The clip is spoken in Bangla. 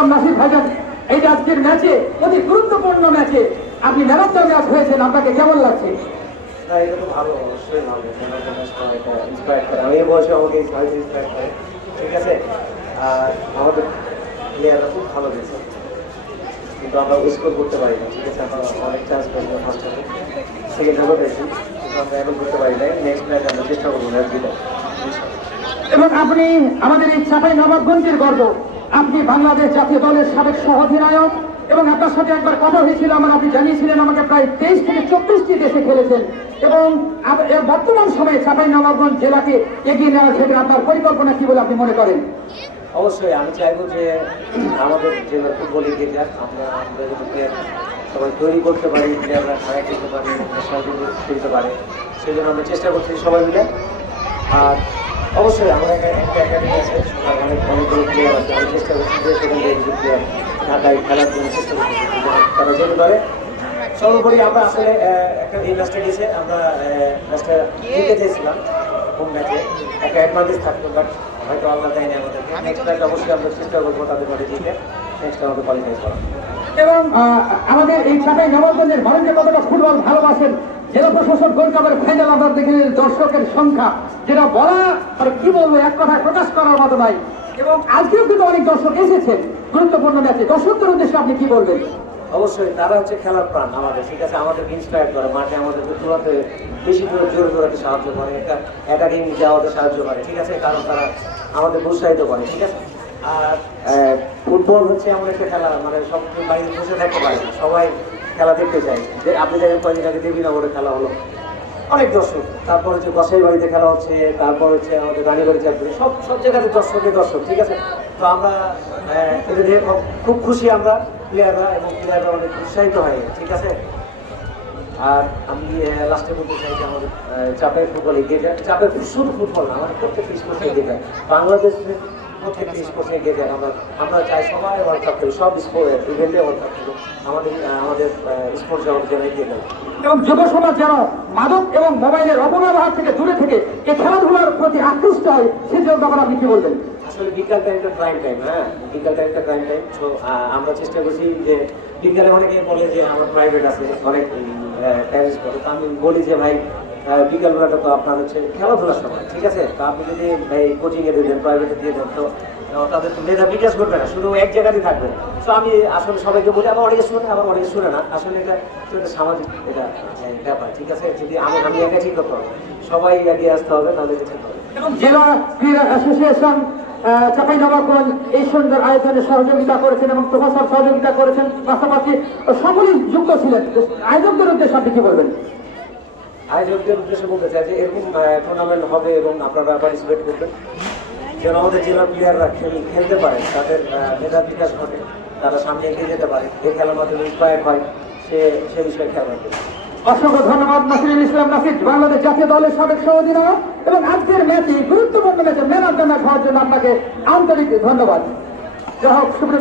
ইসলাম নাসির ভাইজান, এই যে আজকের ম্যাচে, অতি গুরুত্বপূর্ণ ম্যাচে আপনি ম্যান অফ দ্য ম্যাচ হয়েছেন, আপনাকে কেমন লাগছে? এটা তো ভালো, অবশ্যই ভালো। ইন্সপায়ার করে, আমি এই বয়সে আমাকে ইন্সপায়ার করে, ঠিক আছে। আর আমাদের প্লেয়াররা খুব ভালো গেছে, কিন্তু আমরা স্কোর করতে পারি না, ঠিক আছে। আমরা অনেক চান্স পাইনি ফার্স্ট হাফে, সেকেন্ড হাফে পেয়েছি, কিন্তু আমরা এখন করতে পারি নাই। নেক্সট ম্যাচ আমরা চেষ্টা করবো ম্যাচ দিতে। এবং আপনি আমাদের এই চাঁপাইনবাবগঞ্জের গর্ব, আপনি বাংলাদেশ জাতীয় দলের সাবেক সহ অধিনায়ক, এবং আপনার সাথে একবার কথা হয়েছিল আমার, আপনি জানিয়েছিলেন আমাকে প্রায় 23 থেকে 24টি দেশে খেলেছেন, এবং বর্তমান সময়ে চাঁপাইনবাবগঞ্জ জেলাকে এগিয়ে নেওয়ার ক্ষেত্রে আপনার পরিকল্পনা কি বলে আপনি মনে করেন? অবশ্যই আমি চাইবো যে আমাদের জেলার ফুটবল এগিয়ে যাক, আমরা যদি প্লেয়ার সবাই তৈরি করতে পারি, প্লেয়াররা খেলা খেলতে পারে, ন্যাশনাল টিমে খেলতে পারে, সেই জন্য আমরা চেষ্টা করছি সবাই মিলে। আর অবশ্যই আমরা একটা একাডেমি আছে, অনেকগুলো প্লেয়ার আছে, আমি চেষ্টা করছি যে সেখান থেকে কিছু প্লেয়ার ঢাকায় খেলার জন্য চেষ্টা করছি তারা যেতে পারে। সর্বোপরি আমরা আসলে একটা দিন ম্যাচটা গেছে, আমরা ম্যাচটা জিতে চেয়েছিলাম হোম ম্যাচে, একটা অ্যাডভান্টেজ থাকতো, বাট হয়তো আল্লাহ দেয়নি আমাদেরকে। নেক্সট ম্যাচ অবশ্যই আমরা চেষ্টা করবো তাদের মাঠে জিতে নেক্সট আমাদের কোয়ালিফাই করা। এবং আমাদের এই চাঁপাইনবাবগঞ্জের মানুষের কতটা ফুটবল ভালোবাসেন, জেলা প্রশাসক গোল্ড কাপের ফাইনাল আপনার দেখে দর্শকের সংখ্যা যেটা বলা আর কি বলবো এক কথায় প্রকাশ করার মতো নাই, এবং আজকেও কিন্তু অনেক দর্শক এসেছেন গুরুত্বপূর্ণ ম্যাচে, দর্শকদের উদ্দেশ্যে আপনি কি বলবেন? অবশ্যই তারা হচ্ছে খেলার প্রাণ আমাদের, ঠিক আছে। আমাদেরকে ইন্সপায়ার করে, মাঠে আমাদের দৌড়াতে বেশি দূর জোরে দৌড়াতে সাহায্য করে, একটা অ্যাটাকিং যাওয়াতে সাহায্য করে, ঠিক আছে, কারণ তারা আমাদের উৎসাহিত করে, ঠিক আছে। আর ফুটবল হচ্ছে এমন একটা খেলা, মানে সব বাইরে বসে থাকতে পারে না, সবাই খেলা দেখতে চায়। যে আপনি দেখেন কয়েকদিন আগে দেবীনগরে খেলা হলো, অনেক দর্শক, তারপর হচ্ছে গোসাই বাড়িতে খেলা হচ্ছে, তারপর হচ্ছে আমাদের রানীবাড়ি চাকরি, সব জায়গাতে দর্শক, ঠিক আছে। তো আমরা এটা দিয়ে খুব খুশি আমরা প্লেয়াররা, এবং প্লেয়াররা অনেক উৎসাহিত হয়, ঠিক আছে। আর আমি লাস্টে বলতে চাই যে আমাদের চাপের ফুটবল এগিয়ে যায়, চাপের শুধু ফুটবল না, আমাদের প্রত্যেকটা স্পোর্টস এগিয়ে যায়, বাংলাদেশের প্রত্যেকটা স্পোর্টস এগিয়ে যায়। আমরা চাই সবাই ওয়ার্ল্ড কাপ খেলি, সব স্পোর্ট ইভেন্টে ওয়ার্ল্ড কাপ খেলি, আমাদের স্পোর্টস জগৎ যেন এগিয়ে যায়। এবং যুব সমাজ যেন মাদক এবং মোবাইলের অপব্যবহার থেকে দূরে থেকে এই খেলাধুলার প্রতি আকৃষ্ট হয়, সেজন্য তখন আপনি কি বলবেন? আসলে বিকাল টাইমটা প্রাইম টাইম, হ্যাঁ, বিকাল টাইমটা প্রাইম টাইম। তো আমরা চেষ্টা করছি যে বিকালে অনেকে বলে যে আমার প্রাইভেট আছে, অনেক প্যারেন্টস বলে, তো আমি বলি যে ভাই বিকালবেলাটা তো আপনার হচ্ছে খেলাধুলার সময়, ঠিক আছে। তো আপনি যদি এই কোচিংয়ে দিয়ে দেন, প্রাইভেটে দিয়ে দেন, তো তাদের তো মেধা বিকাশ করবে না, শুধু এক জায়গাতেই থাকবে। তো আমি আসলে সবাইকে বলি, আবার অনেকে শুনে, আবার অনেকে শুনে না, আসলে এটা সামাজিক এটা ব্যাপার, ঠিক আছে। যদি আমি একা ঠিক করতে হবে, সবাই এগিয়ে আসতে হবে, তাহলে ঠিক হবে। এবং জেলা ক্রীড়া অ্যাসোসিয়েশন চাঁপাইনবাবগঞ্জ এই সুন্দর আয়োজনে সহযোগিতা করেছেন এবং প্রফেসর সহযোগিতা করেছেন, পাশাপাশি সকলেই যুক্ত ছিলেন। আয়োজকদের উদ্দেশ্যে আপনি কি বলবেন? আয়োজকদের উদ্দেশ্যে বলতে চাই যে এরকম টুর্নামেন্ট হবে এবং আপনারা পার্টিসিপেট করবেন, যেন আমাদের জেলার প্লেয়াররা খেলতে পারে, তাদের মেধা বিকাশ ঘটে, তারা সামনে এগিয়ে যেতে পারে, এই খেলার মাধ্যমে ইন্সপায়ার হয়, সে বিষয়ে খেয়াল রাখবে। অসংখ্য ধন্যবাদ নাসিরুল ইসলাম নাসির, বাংলাদেশ জাতীয় দলের সাবেক সহ অধিনায়ক, এবং আজকের ম্যাচে গুরুত্বপূর্ণ ম্যাচে ম্যান অফ দ্য ম্যাচ হওয়ার জন্য আপনাকে আন্তরিক ধন্যবাদ। যাই হোক, সুপ্রিয়